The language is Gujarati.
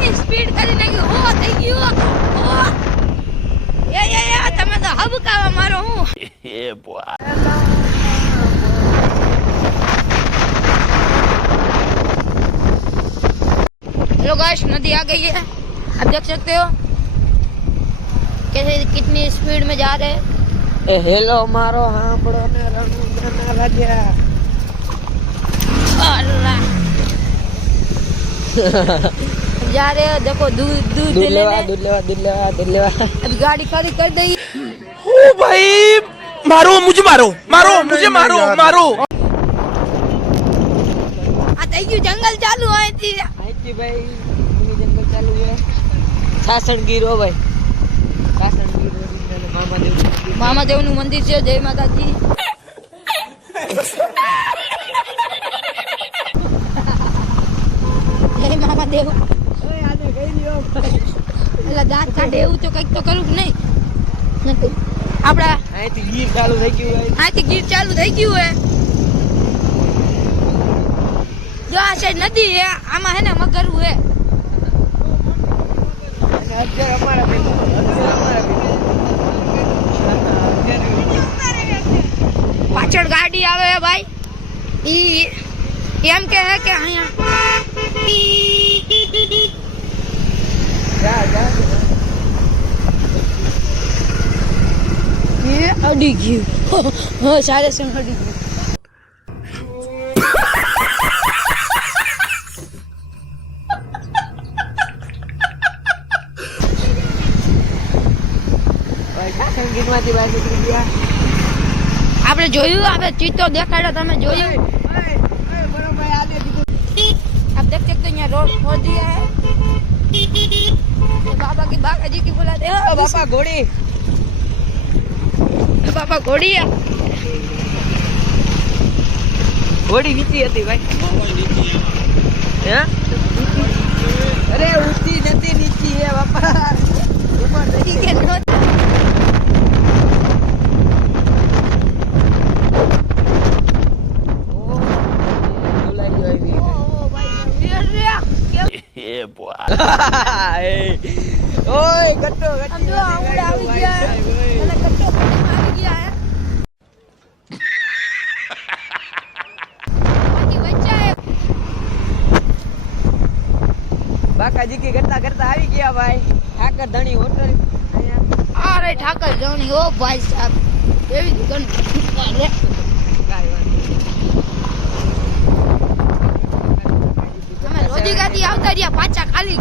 ની સ્પીડ કરી નાખી. હો થઈ ગયું. હો એ તમે તો હબકાવા મારો હું. એ બોય हेलो गाइस, नदी आ गई है. आप देख सकते हो कैसे कितनी स्पीड में जा रहे हैं. ए हेलो मारो हांभळो ने रंगना राजा. अल्लाह जा रहे हो. देखो दूध लेवा. अभी गाड़ी खड़ी कर दी. ओ भाई मारो मुझे मारो आ થઈ ગયું જંગલ ચાલુ અહીંથી. અહીંથી ભાઈ મિની જંગલ ચાલુ છે. સાસણગીર હો ભાઈ, સાસણગીર મામાદેવ નું મંદિર છે. જય માતાજી. જય મામાદેવ. એટલે દાંત કાઢે એવું તો કઈક તો કરવું કે નહીં. આપડા અહીંથી ગીર ચાલુ થઈ ગયું. અહીંથી ગીર ચાલુ થઈ ગયું હે. જો આ સાઈડ નદી હે, આમાં હે ને મગરવું હે. અને અત્યારે અમારા પાછળ ગાડી આવે હે ભાઈ. ઈ એમ કે હે કે અહીંયા એ અડી ગયું. હા સારે છે અડી ગયું. સંગીતમાંથી બહાર નીકળી ગયા. આપણે જોયું, આપણે ચિત્તો દેખાડ્યો, તમે જોયું. आप देख सकते हैं यहाँ रोड खोद दिया है. बाबा जी की बुलाते हैं. ઓ બાપા ઘોડી. बाबा घोड़ी है. ઘોડી નીચી હતી ભાઈ. હે અરે ઊંચી નથી, નીચી હે બાપા. ઉપર ठीक है नो. એ બોય ઓય ગટ્ટો हम जो आवड़ा આવી ગયા है. અને કટ્ટો આવી ગયા है. बाकी बच्चा है. બાકાજી કી કરતા આવી ગયા ભાઈ. ઠાકર ધણી હોટલ અહીંયા. आ रहे ठाकर जोनी. ओ भाई साहब एवी दुकान अरे કાઈ વાત અમે રોજી ગાડી આવતા રહ્યા પાછા ખાલી.